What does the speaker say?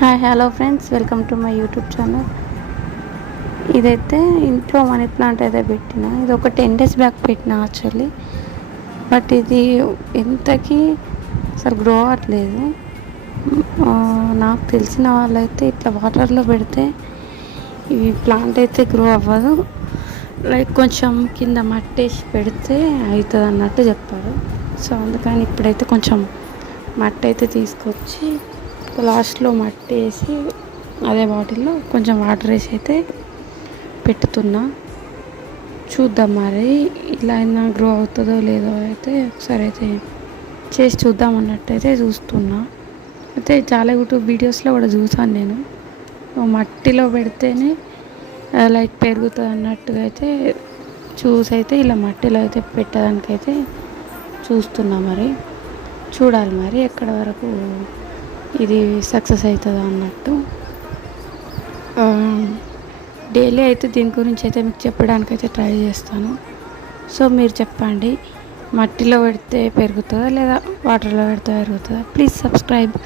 Hi hello friends, welcome to my YouTube channel. ఇదైతే ఇంట్లో money plant అయితే పెట్టిన. ఇది ఒక 10 days బ్యాక్ పెట్టిన యాక్చువల్లీ. బట్ ఇది ఎంతకి అసలు గ్రో అవ్వట్లేదు. నాకు తెలిసిన వాళ్ళైతే ఇట్లా వాటర్లో పెడితే ఈ ప్లాంట్ అయితే గ్రో అవ్వదు, లైక్ కొంచెం కింద మట్టేసి పెడితే అవుతుంది అన్నట్టు చెప్పారు. సో అందుకని ఇప్పుడైతే కొంచెం మట్టి అయితే తీసుకొచ్చి లాస్ట్లో మట్టి వేసి అదే బాటిల్లో కొంచెం వాటర్ వేసి అయితే పెట్టుతున్నా. చూద్దాం మరి ఇలా అయినా గ్రో అవుతుందో లేదో అయితే ఒకసారి అయితే చేసి చూద్దాం అన్నట్టు అయితే చూస్తున్నా. అయితే చాలా యూట్యూబ్ వీడియోస్లో కూడా చూసాను నేను, మట్టిలో పెడితేనే లైక్ పెరుగుతుంది అన్నట్టుగా అయితే చూసి అయితే ఇలా మట్టిలో అయితే పెట్టడానికైతే చూస్తున్నా. మరి చూడాలి మరి ఎక్కడ వరకు ఇది సక్సెస్ అవుతుందా అన్నట్టు. డైలీ అయితే దీని గురించి అయితే మీకు చెప్పడానికి అయితే ట్రై చేస్తాను. సో మీరు చెప్పండి, మట్టిలో పెడితే పెరుగుతుందా లేదా వాటర్లో పెడితే పెరుగుతుందా? Please subscribe.